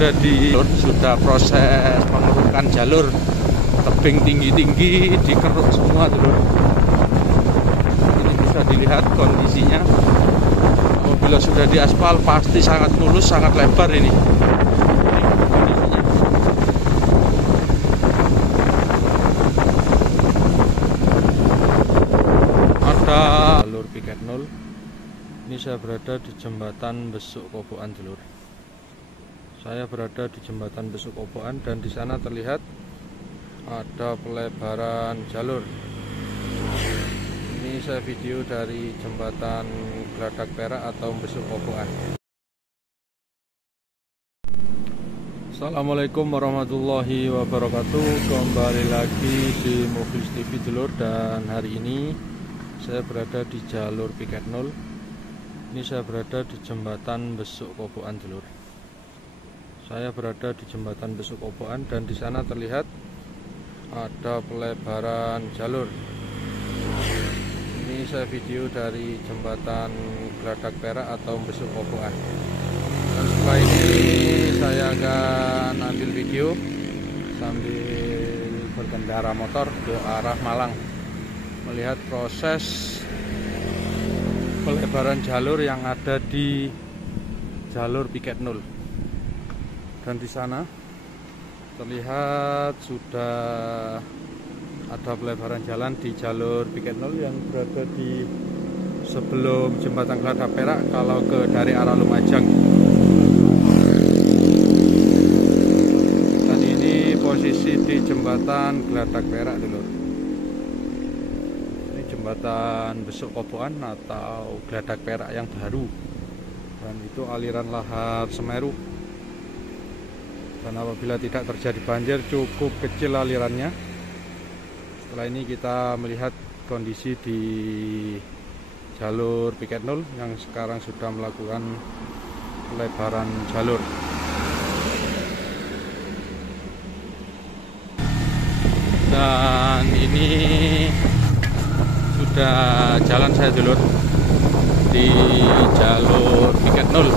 sudah proses pengerukan jalur, tebing tinggi-tinggi dikeruk semua dulu. Ini bisa dilihat kondisinya. Apabila sudah diaspal pasti sangat mulus, sangat lebar ini. Kondisinya. Ada jalur piket 0. Ini saya berada di jembatan Besuk Koboan dulur. Saya berada di jembatan Besuk Koboan dan di sana terlihat ada pelebaran jalur. Ini saya video dari jembatan Geladak Perak atau Besuk Koboan. Assalamualaikum warahmatullahi wabarakatuh. Kembali lagi di Mobil TV dulur, dan hari ini saya berada di jalur piket 0. Ini saya berada di jembatan Besuk Koboan dulur. Saya berada di jembatan Besuk Koboan dan di sana terlihat ada pelebaran jalur. Ini saya video dari jembatan Geladak Perak atau Besuk Koboan. Dan setelah ini saya akan ambil video sambil berkendara motor ke arah Malang, melihat proses pelebaran jalur yang ada di jalur piket 0. Dan di sana terlihat sudah ada pelebaran jalan di jalur piket 0 yang berada di sebelum jembatan Geladak Perak kalau dari arah Lumajang. Dan ini posisi di jembatan Geladak Perak dulu. Ini jembatan Besuk Koboan atau Geladak Perak yang baru. Dan itu aliran lahar Semeru. Dan apabila tidak terjadi banjir, cukup kecil alirannya. Setelah ini kita melihat kondisi di jalur piket 0 yang sekarang sudah melakukan pelebaran jalur. Dan ini sudah jalan saya dulur di jalur piket 0.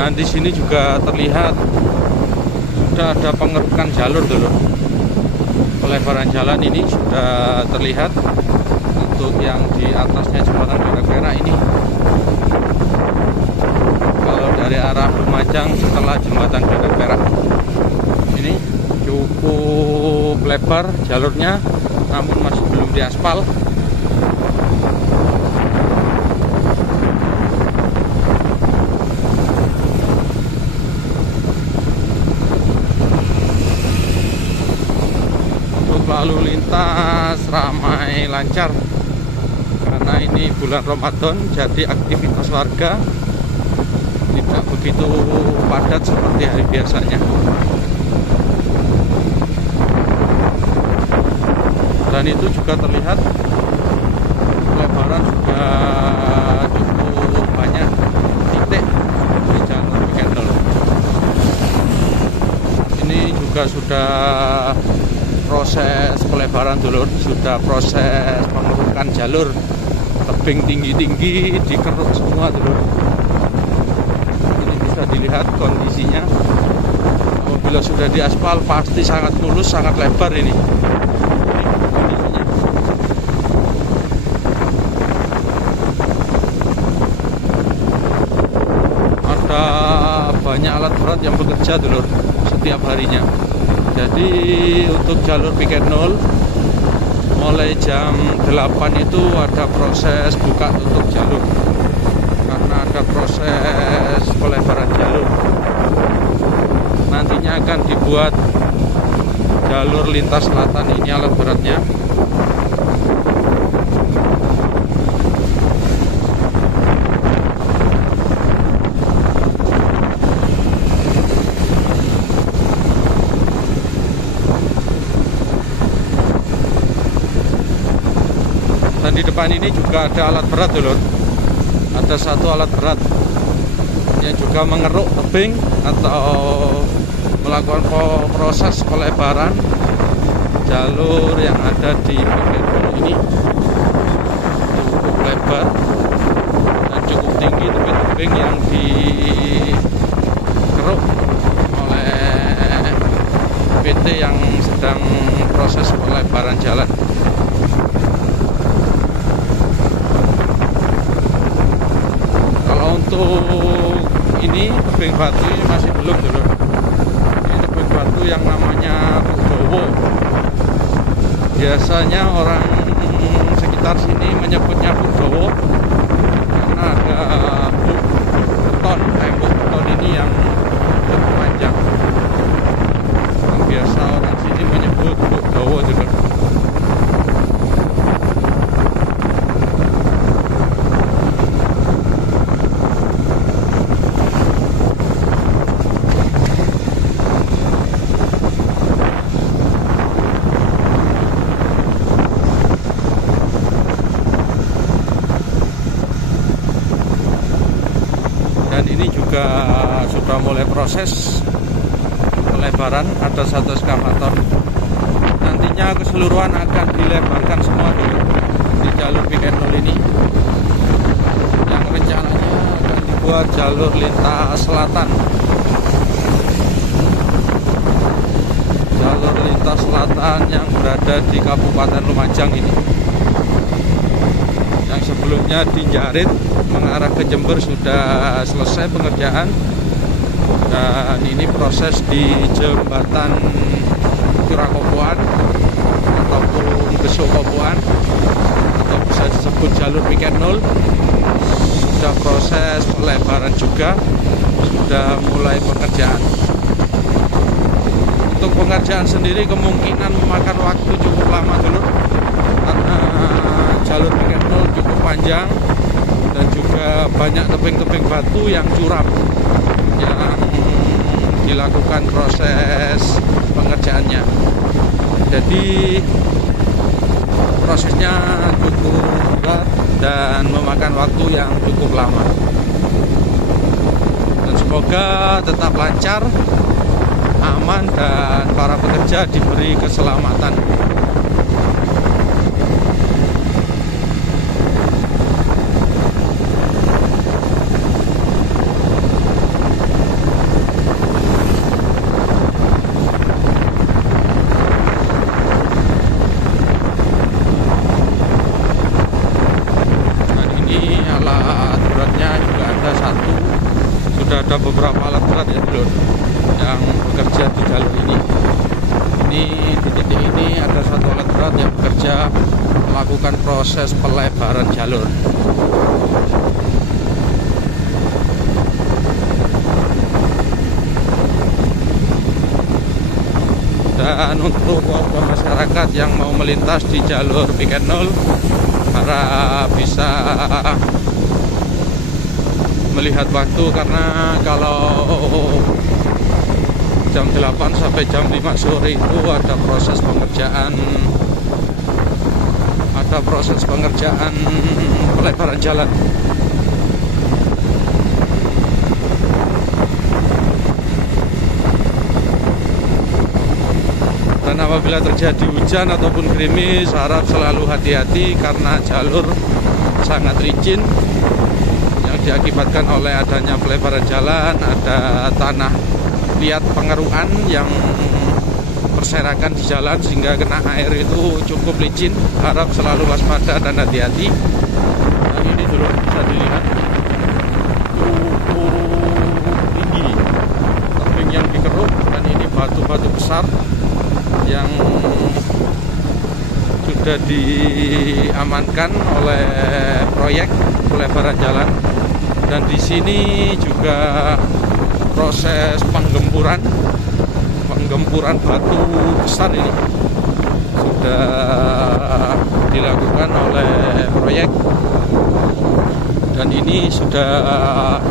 Dan di sini juga terlihat sudah ada pengerukan jalur dulu. Pelebaran jalan ini sudah terlihat untuk yang di atasnya jembatan Geladak Perak ini. Kalau dari arah Lumajang setelah jembatan Geladak Perak ini cukup lebar jalurnya, namun masih belum diaspal. Lalu lintas ramai lancar karena ini bulan Ramadan, jadi aktivitas warga tidak begitu padat seperti hari biasanya. Dan itu juga terlihat pelebaran juga cukup banyak titik di jalur piket 0. Ini juga sudah proses pelebaran dulur, sudah proses pengerukan jalur, tebing tinggi-tinggi dikeruk semua dulur. Ini bisa dilihat kondisinya. Apabila sudah diaspal pasti sangat mulus, sangat lebar ini. Kondisinya. Ada banyak alat berat yang bekerja dulur setiap harinya. Jadi untuk jalur piket 0 mulai jam 8 itu ada proses buka tutup jalur karena ada proses pelebaran jalur. Nantinya akan dibuat jalur lintas selatan, ini alat beratnya. Dan di depan ini juga ada alat berat dulu. Ada satu alat berat yang juga mengeruk tebing atau melakukan proses pelebaran jalur yang ada di piket 0 ini. lebar dan cukup tinggi tebing-tebing yang dikeruk oleh PT yang sedang proses pelebaran jalan. Kalau untuk ini tebing batu ini masih belum dulu. Ini tebing batu yang namanya Budowo. Biasanya orang sekitar sini menyebutnya Budowo karena ada buk beton, buk beton ini yang cukup panjang. Yang biasa orang sini menyebut Budowo juga. Dan ini juga sudah mulai proses pelebaran, ada satu eskavator. Nantinya keseluruhan akan dilebarkan semua di jalur Piket 0 ini. Yang rencananya akan dibuat jalur lintas selatan. Jalur lintas selatan yang berada di Kabupaten Lumajang ini. Yang sebelumnya di Jarit mengarah ke Jember sudah selesai pengerjaan, dan ini proses di jembatan Curakoboan ataupun Besukoboan atau bisa disebut jalur Piket 0 sudah proses pelebaran juga, sudah mulai pengerjaan. Untuk pengerjaan sendiri kemungkinan memakan waktu cukup lama dulu karena jalur Piket 0 cukup panjang dan juga banyak tebing-tebing batu yang curam yang dilakukan proses pengerjaannya. Jadi prosesnya cukup berat dan memakan waktu yang cukup lama. Dan semoga tetap lancar, aman, dan para pekerja diberi keselamatan. Sudah ada beberapa alat berat ya bro yang bekerja di jalur ini. Ini di titik ini ada satu alat berat yang bekerja melakukan proses pelebaran jalur. Dan untuk warga masyarakat yang mau melintas di jalur Piket 0 harap bisa melihat waktu, karena kalau jam 8 sampai jam 5 sore itu ada proses pengerjaan pelebaran jalan. Dan apabila terjadi hujan ataupun gerimis, harap selalu hati-hati karena jalur sangat licin diakibatkan oleh adanya pelebaran jalan. Ada tanah liat pengerukan yang berserakan di jalan sehingga kena air itu cukup licin. Harap selalu waspada dan hati-hati. Dan ini dulu bisa dilihat cukup tinggi tebing yang dikeruk, dan ini batu-batu besar yang sudah diamankan oleh proyek pelebaran jalan. Dan di sini juga proses penggemburan batu besar ini sudah dilakukan oleh proyek, dan ini sudah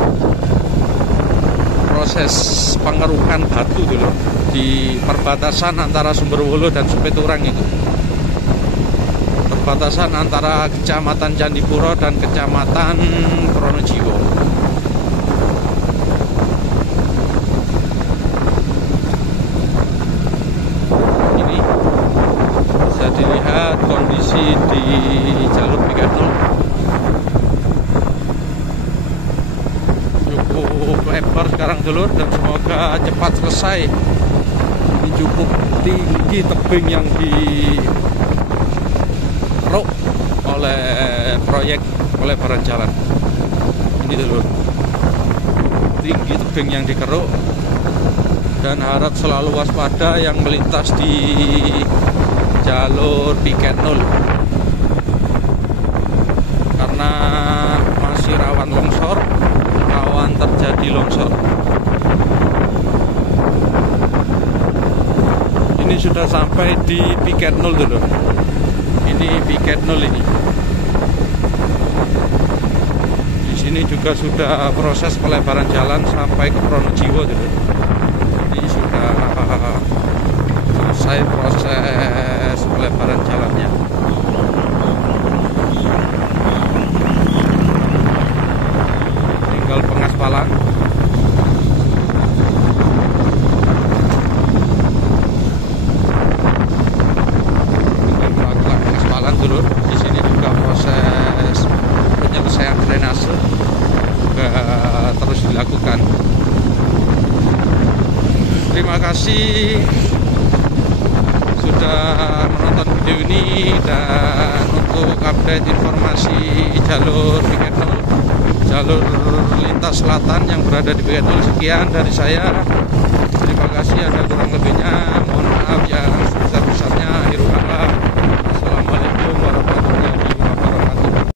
proses pengerukan batu dulu di perbatasan antara Sumberwulu dan Supeturang itu. Perbatasan antara Kecamatan Candipuro dan Kecamatan Pronojiwo. Ini bisa dilihat kondisi di jalur Piket 0 lebar sekarang dulur, dan semoga cepat selesai. Ini cukup tinggi tebing yang dikeruk oleh proyek pelebaran jalan ini dulur. Tinggi tebing yang dikeruk, dan harap selalu waspada yang melintas di jalur piket 0 karena masih rawan longsor, rawan terjadi longsor. Ini sudah sampai di piket 0 dulu. Ini piket 0 ini. Di sini juga sudah proses pelebaran jalan sampai ke Pronojiwo dulu. Ini sudah selesai proses pelebaran jalannya. Tinggal pengaspalan. Dulu di sini juga proses penyelesaian drainase juga terus dilakukan. Terima kasih sudah menonton video ini, dan untuk update informasi jalur piket 0, jalur lintas selatan yang berada di piket 0, sekian dari saya. Terima kasih, ada kurang lebihnya